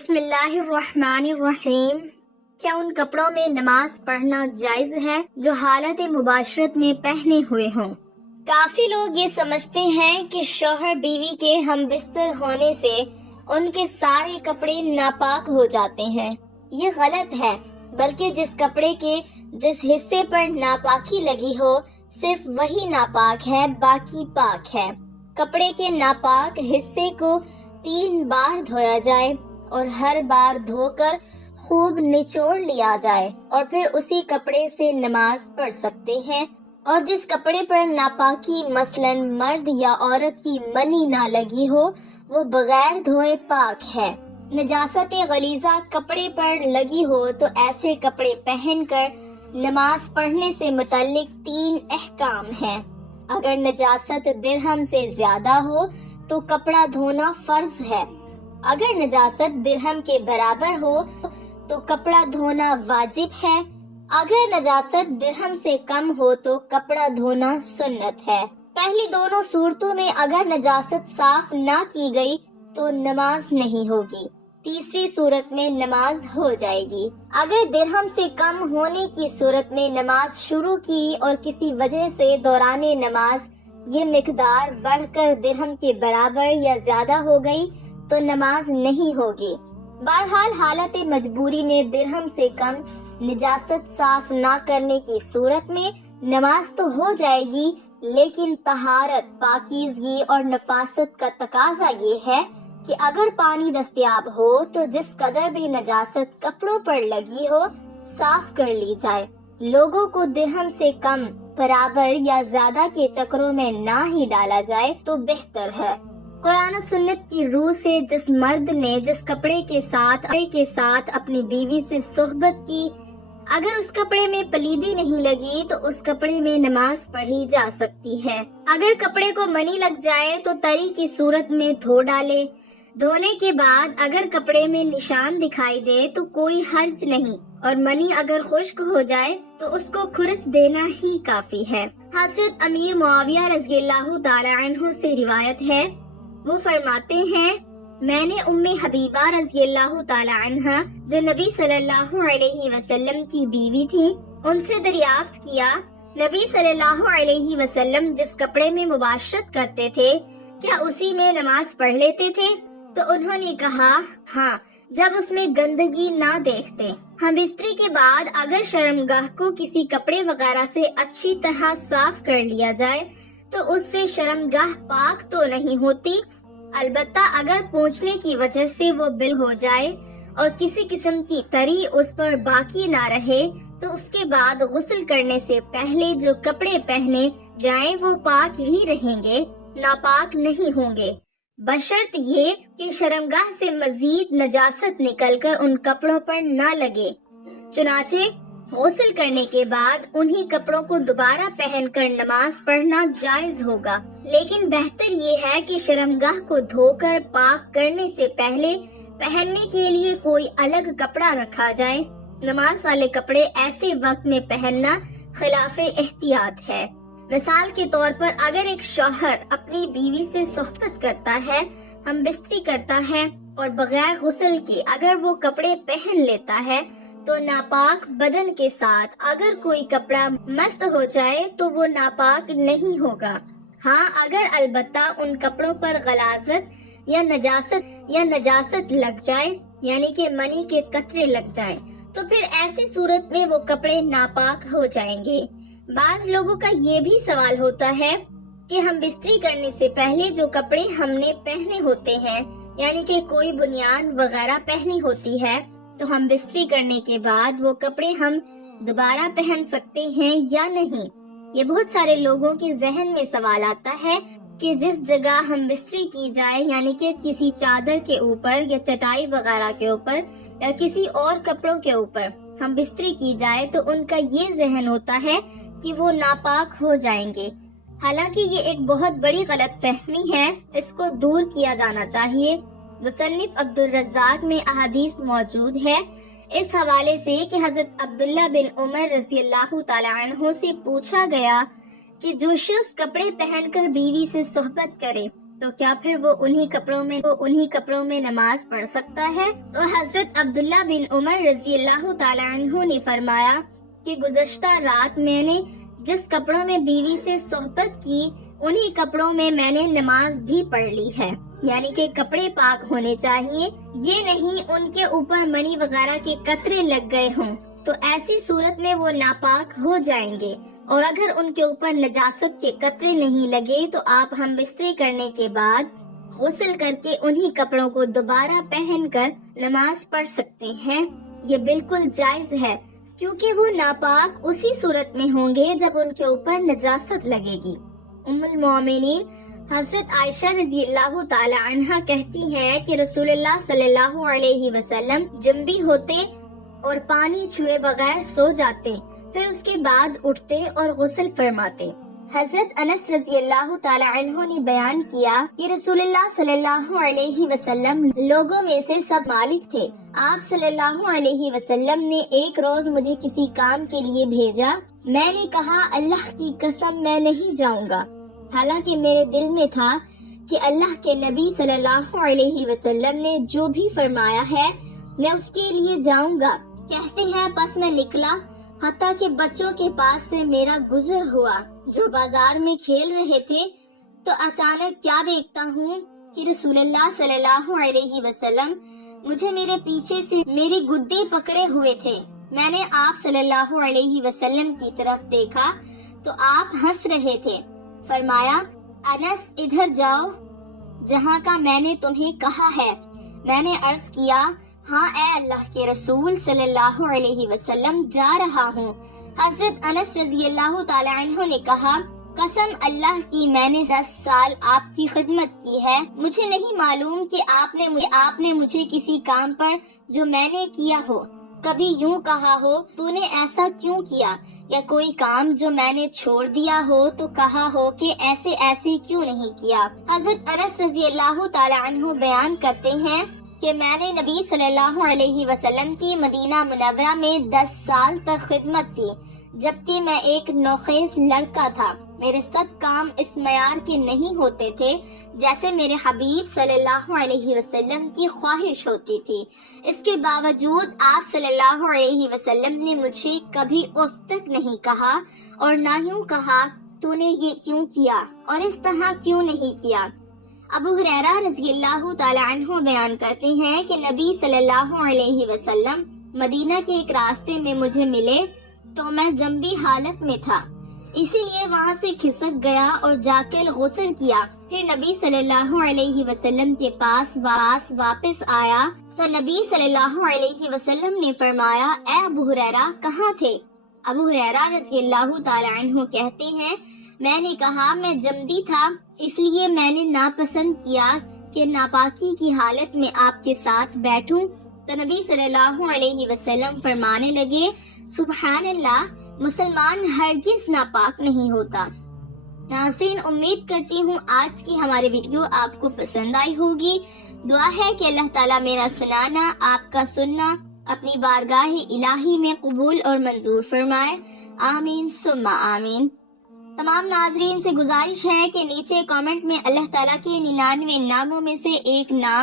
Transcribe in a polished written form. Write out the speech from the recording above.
بسم اللہ الرحمن الرحیم۔ کیا ان کپڑوں میں نماز پڑھنا جائز ہے جو حالت مباشرت میں پہنے ہوئے ہوں؟ کافی لوگ یہ سمجھتے ہیں کہ شوہر بیوی کے ہم بستر ہونے سے ان کے سارے کپڑے ناپاک ہو جاتے ہیں۔ یہ غلط ہے، بلکہ جس کپڑے کے جس حصے پر ناپاکی لگی ہو صرف وہی ناپاک ہے، باقی پاک ہے۔ کپڑے کے ناپاک حصے کو 3 بار دھویا جائے اور ہر بار دھو کر خوب نچوڑ لیا جائے اور پھر اسی کپڑے سے نماز پڑھ سکتے ہیں۔ اور جس کپڑے پر ناپاکی مثلا مرد یا عورت کی منی نہ لگی ہو وہ بغیر دھوئے پاک ہے۔ نجاست غلیظہ کپڑے پر لگی ہو تو ایسے کپڑے پہن کر نماز پڑھنے سے متعلق 3 احکام ہیں۔ اگر نجاست درہم سے زیادہ ہو تو کپڑا دھونا فرض ہے۔ اگر نجاست درہم کے برابر ہو تو کپڑا دھونا واجب ہے۔ اگر نجاست درہم سے کم ہو تو کپڑا دھونا سنت ہے۔ پہلی دونوں صورتوں میں اگر نجاست صاف نہ کی گئی تو نماز نہیں ہوگی، تیسری صورت میں نماز ہو جائے گی۔ اگر درہم سے کم ہونے کی صورت میں نماز شروع کی اور کسی وجہ سے دوران نماز یہ مقدار بڑھ کر درہم کے برابر یا زیادہ ہو گئی تو نماز نہیں ہوگی۔ بہرحال حالت مجبوری میں درہم سے کم نجاست صاف نہ کرنے کی صورت میں نماز تو ہو جائے گی، لیکن طہارت، پاکیزگی اور نفاست کا تقاضا یہ ہے کہ اگر پانی دستیاب ہو تو جس قدر بھی نجاست کپڑوں پر لگی ہو صاف کر لی جائے۔ لوگوں کو درہم سے کم، برابر یا زیادہ کے چکروں میں نہ ہی ڈالا جائے تو بہتر ہے۔ قرآن و سنت کی روح سے جس مرد نے جس کپڑے کے ساتھ اپنی بیوی سے صحبت کی، اگر اس کپڑے میں پلیدی نہیں لگی تو اس کپڑے میں نماز پڑھی جا سکتی ہے۔ اگر کپڑے کو منی لگ جائے تو تری کی صورت میں دھو ڈالے۔ دھونے کے بعد اگر کپڑے میں نشان دکھائی دے تو کوئی حرج نہیں، اور منی اگر خشک ہو جائے تو اس کو کھرچ دینا ہی کافی ہے۔ حضرت امیر معاویہ رضی اللہ تعالی عنہ سے روایت ہے، وہ فرماتے ہیں، میں نے ام حبیبہ رضی اللہ تعالی عنہ جو نبی صلی اللہ علیہ وسلم کی بیوی تھی ان سے دریافت کیا، نبی صلی اللہ علیہ وسلم جس کپڑے میں مباشرت کرتے تھے کیا اسی میں نماز پڑھ لیتے تھے؟ تو انہوں نے کہا، ہاں، جب اس میں گندگی نہ دیکھتے۔ ہم بستری کے بعد اگر شرمگاہ کو کسی کپڑے وغیرہ سے اچھی طرح صاف کر لیا جائے تو اس سے شرمگاہ پاک تو نہیں ہوتی، البتہ اگر پوچھنے کی وجہ سے وہ بل ہو جائے اور کسی قسم کی تری اس پر باقی نہ رہے تو اس کے بعد غسل کرنے سے پہلے جو کپڑے پہنے جائیں وہ پاک ہی رہیں گے، ناپاک نہیں ہوں گے، بشرط یہ کہ شرمگاہ سے مزید نجاست نکل کر ان کپڑوں پر نہ لگے۔ چنانچہ غسل کرنے کے بعد انہی کپڑوں کو دوبارہ پہن کر نماز پڑھنا جائز ہوگا، لیکن بہتر یہ ہے کہ شرمگاہ کو دھو کر پاک کرنے سے پہلے پہننے کے لیے کوئی الگ کپڑا رکھا جائے۔ نماز والے کپڑے ایسے وقت میں پہننا خلاف احتیاط ہے۔ مثال کے طور پر اگر ایک شوہر اپنی بیوی سے صحبت کرتا ہے، ہم بستری کرتا ہے اور بغیر غسل کے اگر وہ کپڑے پہن لیتا ہے تو ناپاک بدن کے ساتھ اگر کوئی کپڑا مست ہو جائے تو وہ ناپاک نہیں ہوگا۔ ہاں، اگر البتہ ان کپڑوں پر غلاظت یا نجاست لگ جائے، یعنی کہ منی کے قطرے لگ جائیں، تو پھر ایسی صورت میں وہ کپڑے ناپاک ہو جائیں گے۔ بعض لوگوں کا یہ بھی سوال ہوتا ہے کہ ہم بستری کرنے سے پہلے جو کپڑے ہم نے پہنے ہوتے ہیں، یعنی کہ کوئی بنیان وغیرہ پہنی ہوتی ہے، تو ہم بستری کرنے کے بعد وہ کپڑے ہم دوبارہ پہن سکتے ہیں یا نہیں؟ یہ بہت سارے لوگوں کے ذہن میں سوال آتا ہے کہ جس جگہ ہم بستری کی جائے، یعنی کہ کسی چادر کے اوپر یا چٹائی وغیرہ کے اوپر یا کسی اور کپڑوں کے اوپر ہم بستری کی جائے تو ان کا یہ ذہن ہوتا ہے کہ وہ ناپاک ہو جائیں گے۔ حالانکہ یہ ایک بہت بڑی غلط فہمی ہے، اس کو دور کیا جانا چاہیے۔ مصنف عبدالرزاق میں احادیث موجود ہے اس حوالے سے کہ حضرت عبداللہ بن عمر رضی اللہ تعالی عنہ سے پوچھا گیا کہ جو شخص کپڑے پہن کر بیوی سے صحبت کرے تو کیا پھر وہ انہی کپڑوں میں نماز پڑھ سکتا ہے؟ تو حضرت عبداللہ بن عمر رضی اللہ تعالی عنہ نے فرمایا کہ گزشتہ رات میں نے جس کپڑوں میں بیوی سے صحبت کی انہی کپڑوں میں نے نماز بھی پڑھ لی ہے، یعنی کہ کپڑے پاک ہونے چاہیے، یہ نہیں ان کے اوپر منی وغیرہ کے قطرے لگ گئے ہوں، تو ایسی صورت میں وہ ناپاک ہو جائیں گے، اور اگر ان کے اوپر نجاست کے قطرے نہیں لگے تو آپ ہم بستری کرنے کے بعد غسل کر کے انہی کپڑوں کو دوبارہ پہن کر نماز پڑھ سکتے ہیں۔ یہ بالکل جائز ہے، کیونکہ وہ ناپاک اسی صورت میں ہوں گے جب ان کے اوپر نجاست لگے گی۔ ام المومنین حضرت عائشہ رضی اللہ تعالی عنہ کہتی ہیں کہ رسول اللہ صلی اللہ علیہ وسلم جنبی ہوتے اور پانی چھوئے بغیر سو جاتے، پھر اس کے بعد اٹھتے اور غسل فرماتے۔ حضرت انس رضی اللہ تعالی عنہ نے بیان کیا کہ رسول اللہ صلی اللہ علیہ وسلم لوگوں میں سے سب مالک تھے۔ آپ صلی اللہ علیہ وسلم نے ایک روز مجھے کسی کام کے لیے بھیجا، میں نے کہا اللہ کی قسم میں نہیں جاؤں گا، حالانکہ میرے دل میں تھا کہ اللہ کے نبی صلی اللہ علیہ وسلم نے جو بھی فرمایا ہے میں اس کے لیے جاؤں گا۔ کہتے ہیں پس میں نکلا حتیٰ کہ بچوں کے پاس سے میرا گزر ہوا جو بازار میں کھیل رہے تھے، تو اچانک کیا دیکھتا ہوں کہ رسول اللہ صلی اللہ علیہ وسلم مجھے میرے پیچھے سے میری گدی پکڑے ہوئے تھے۔ میں نے آپ صلی اللہ علیہ وسلم کی طرف دیکھا تو آپ ہنس رہے تھے۔ فرمایا انس ادھر جاؤ جہاں کا میں نے تمہیں کہا ہے۔ میں نے عرض کیا ہاں اے اللہ کے رسول صلی اللہ علیہ وسلم جا رہا ہوں۔ حضرت انس رضی اللہ تعالی عنہ نے کہا قسم اللہ کی میں نے 10 سال آپ کی خدمت کی ہے، مجھے نہیں معلوم کہ آپ نے مجھے کسی کام پر جو میں نے کیا ہو کبھی یوں کہا ہو تو نے ایسا کیوں کیا، یا کوئی کام جو میں نے چھوڑ دیا ہو تو کہا ہو کہ ایسے کیوں نہیں کیا۔ حضرت انس رضی اللہ تعالی عنہ بیان کرتے ہیں کہ میں نے نبی صلی اللہ علیہ وسلم کی مدینہ منورہ میں 10 سال تک خدمت کی، جبکہ میں ایک نوخیز لڑکا تھا۔ میرے سب کام اس معیار کے نہیں ہوتے تھے جیسے میرے حبیب صلی اللہ علیہ وسلم کی خواہش ہوتی تھی۔ اس کے باوجود آپ صلی اللہ علیہ وسلم نے مجھے کبھی اف تک نہیں کہا، اور نہ یوں کہا تو نے یہ کیوں کیا اور اس طرح کیوں نہیں کیا۔ ابو ہریرہ رضی اللہ تعالی عنہ بیان کرتے ہیں کہ نبی صلی اللہ علیہ وسلم مدینہ کے ایک راستے میں مجھے ملے تو میں جنبی حالت میں تھا، اسی لیے وہاں سے کھسک گیا اور جا کے غسل کیا۔ پھر نبی صلی اللہ علیہ وسلم کے پاس واپس آیا تو نبی صلی اللہ علیہ وسلم نے فرمایا اے ابو ہریرہ کہاں تھے؟ ابو ہریرہ رضی اللہ تعالی عنہ کہتے ہیں میں نے کہا میں جنبی تھا، اس لیے میں نے ناپسند کیا کہ ناپاکی کی حالت میں آپ کے ساتھ بیٹھوں، تو نبی صلی اللہ علیہ وسلم فرمانے لگے سبحان اللہ، مسلمان ہرگز ناپاک نہیں ہوتا۔ ناظرین امید کرتی ہوں آج کی ہماری ویڈیو آپ کو پسند آئی ہوگی۔ دعا ہے کہ اللہ تعالیٰ میرا سنانا آپ کا سننا اپنی بارگاہ الہی میں قبول اور منظور فرمائے، آمین ثم آمین۔ تمام ناظرین سے گزارش ہے کہ نیچے کامنٹ میں اللہ تعالیٰ کے 99 ناموں میں سے ایک نام